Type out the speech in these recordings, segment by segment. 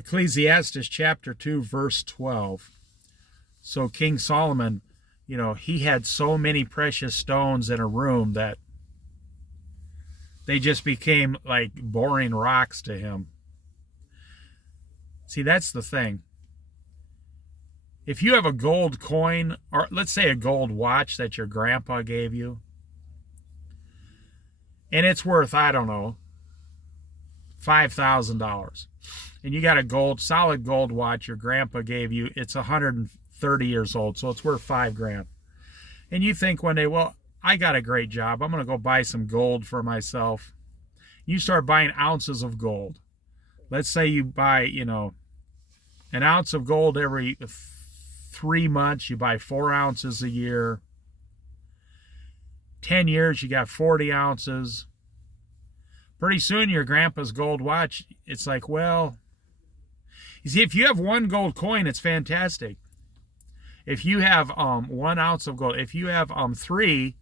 Ecclesiastes chapter 2, verse 12. So King Solomon, he had so many precious stones in a room that they just became like boring rocks to him. See, that's the thing. If you have a gold coin, or let's say a gold watch that your grandpa gave you, and it's worth, I don't know, $5,000. And you got a solid gold watch your grandpa gave you, it's 130 years old, so it's worth $5,000. And you think one day, well, I got a great job. I'm going to go buy some gold for myself. You start buying ounces of gold. Let's say you buy, an ounce of gold every 3 months. You buy 4 ounces a year. 10 years, you got 40 ounces. Pretty soon, your grandpa's gold watch, it's like, well, you see, if you have one gold coin, it's fantastic. If you have 1 ounce of gold, if you have 3,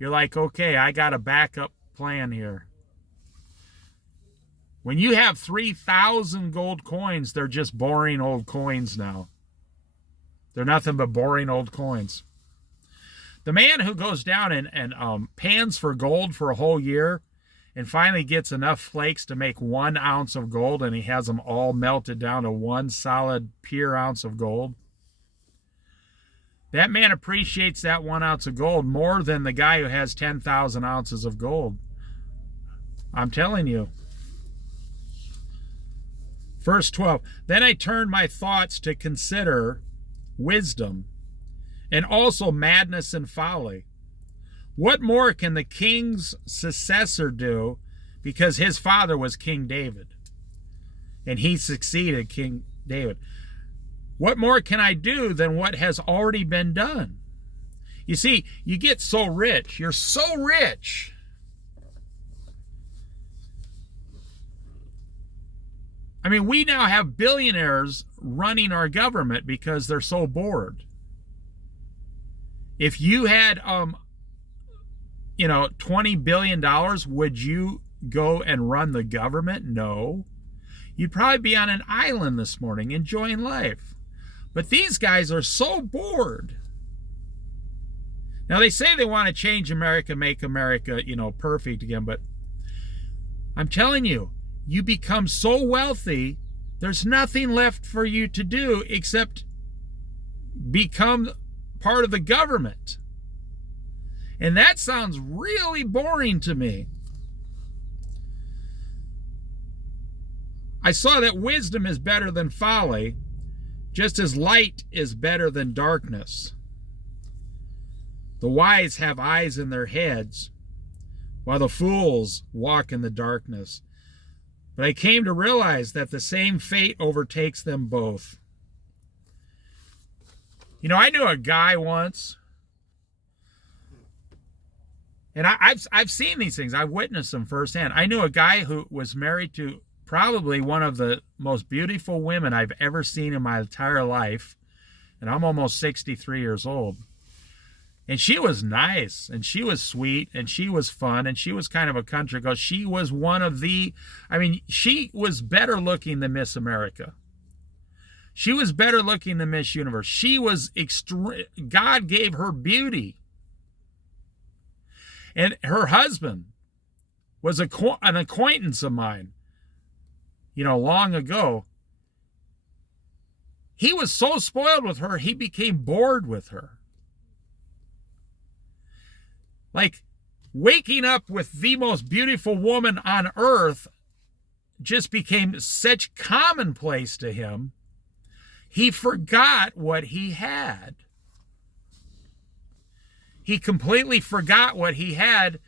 you're like, okay, I got a backup plan here. When you have 3,000 gold coins, they're just boring old coins now. They're nothing but boring old coins. The man who goes down and pans for gold for a whole year and finally gets enough flakes to make 1 ounce of gold, and he has them all melted down to 1 solid pure ounce of gold, that man appreciates that 1 ounce of gold more than the guy who has 10,000 ounces of gold. I'm telling you. Verse 12, then I turned my thoughts to consider wisdom and also madness and folly. What more can the king's successor do, because his father was King David and he succeeded King David? What more can I do than what has already been done? You see, you get so rich. You're so rich. I mean, we now have billionaires running our government because they're so bored. If you had, $20 billion, would you go and run the government? No. You'd probably be on an island this morning enjoying life. But these guys are so bored. Now, they say they want to change America, make America, perfect again. But I'm telling you, you become so wealthy, there's nothing left for you to do except become part of the government. And that sounds really boring to me. I saw that wisdom is better than folly, just as light is better than darkness. The wise have eyes in their heads, while the fools walk in the darkness. But I came to realize that the same fate overtakes them both. I knew a guy once, and I've seen these things. I've witnessed them firsthand. I knew a guy who was married to probably one of the most beautiful women I've ever seen in my entire life, and I'm almost 63 years old. And she was nice, and she was sweet, and she was fun, and she was kind of a country girl. She was she was better looking than Miss America. She was better looking than Miss Universe. She was God gave her beauty. And her husband was an acquaintance of mine, long ago. He was so spoiled with her, he became bored with her. Like, waking up with the most beautiful woman on earth just became such commonplace to him, he forgot what he had. He completely forgot what he had.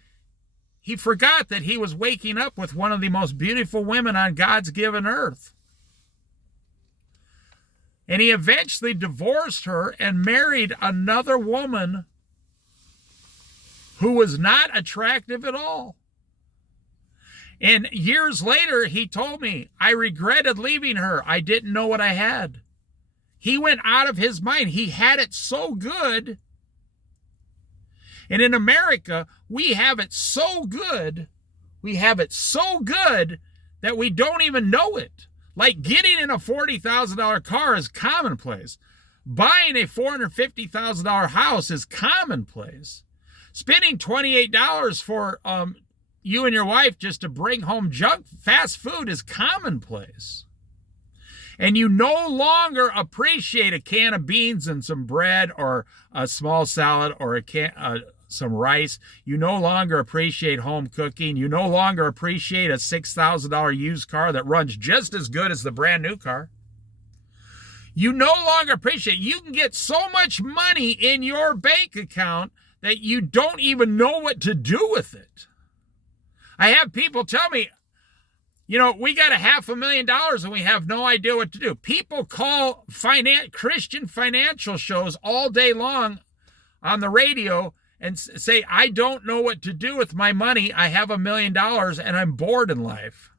He forgot that he was waking up with one of the most beautiful women on God's given earth. And he eventually divorced her and married another woman who was not attractive at all. And years later, he told me, I regretted leaving her. I didn't know what I had. He went out of his mind. He had it so good. And in America, we have it so good. We have it so good that we don't even know it. Like getting in a $40,000 car is commonplace. Buying a $450,000 house is commonplace. Spending $28 for you and your wife just to bring home junk fast food is commonplace. And you no longer appreciate a can of beans and some bread or a small salad or some rice. You no longer appreciate home cooking. You no longer appreciate a $6,000 used car that runs just as good as the brand new car. You no longer appreciate. You can get so much money in your bank account that you don't even know what to do with it. I have people tell me, we got $500,000 and we have no idea what to do. People call Christian financial shows all day long on the radio and say, I don't know what to do with my money. I have $1 million and I'm bored in life.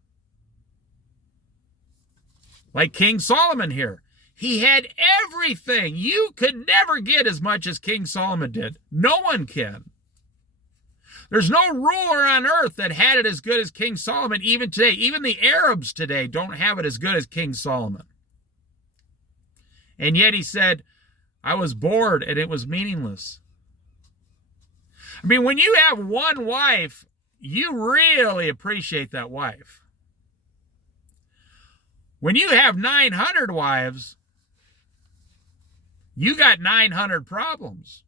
Like King Solomon here. He had everything. You could never get as much as King Solomon did. No one can. There's no ruler on earth that had it as good as King Solomon even today. Even the Arabs today don't have it as good as King Solomon. And yet he said, I was bored and it was meaningless. I mean, when you have one wife, you really appreciate that wife. When you have 900 wives, you got 900 problems.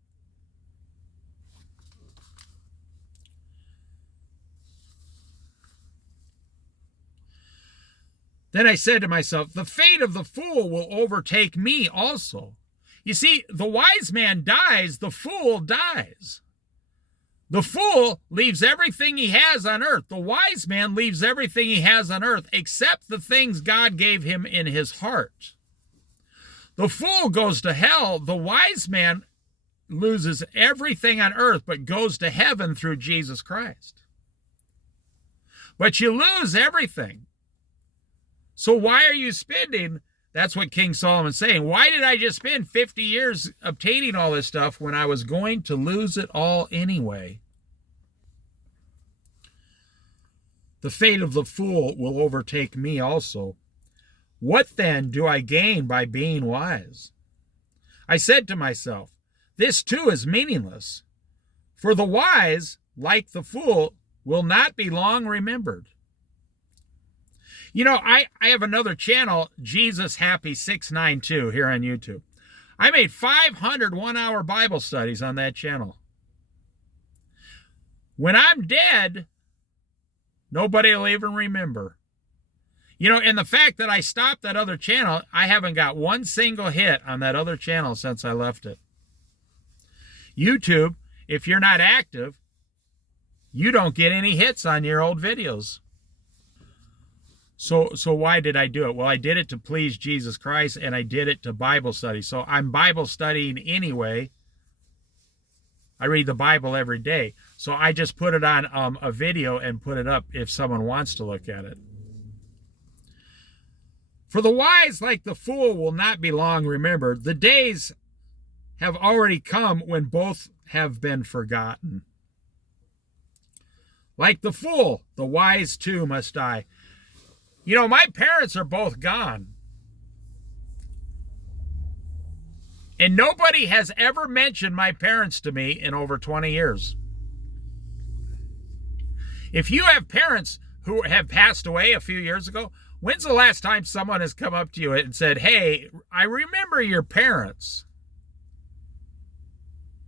Then I said to myself, the fate of the fool will overtake me also. You see, the wise man dies, the fool dies. The fool leaves everything he has on earth. The wise man leaves everything he has on earth except the things God gave him in his heart. The fool goes to hell. The wise man loses everything on earth but goes to heaven through Jesus Christ. But you lose everything. So why are you spending? That's what King Solomon's saying. Why did I just spend 50 years obtaining all this stuff when I was going to lose it all anyway? The fate of the fool will overtake me also. What then do I gain by being wise? I said to myself, this too is meaningless. For the wise, like the fool, will not be long remembered. I have another channel, Jesus Happy 692 here on YouTube. I made 500 one-hour Bible studies on that channel. When I'm dead, nobody will even remember. And the fact that I stopped that other channel, I haven't got one single hit on that other channel since I left it. YouTube, if you're not active, you don't get any hits on your old videos. So why did I do it? Well, I did it to please Jesus Christ, and I did it to Bible study. So I'm Bible studying anyway. I read the Bible every day. So I just put it on a video and put it up if someone wants to look at it. For the wise, like the fool, will not be long remembered. The days have already come when both have been forgotten. Like the fool, the wise too must die. My parents are both gone. And nobody has ever mentioned my parents to me in over 20 years. If you have parents who have passed away a few years ago, when's the last time someone has come up to you and said, hey, I remember your parents?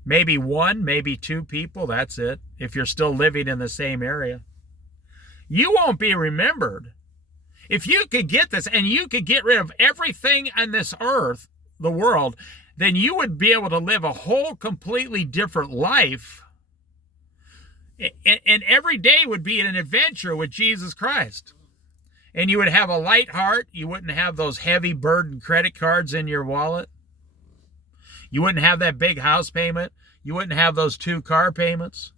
Maybe one, maybe two people, that's it, if you're still living in the same area. You won't be remembered. If you could get this and you could get rid of everything on this earth, the world, then you would be able to live a whole completely different life. And every day would be an adventure with Jesus Christ. And you would have a light heart. You wouldn't have those heavy burdened credit cards in your wallet. You wouldn't have that big house payment. You wouldn't have those 2 car payments.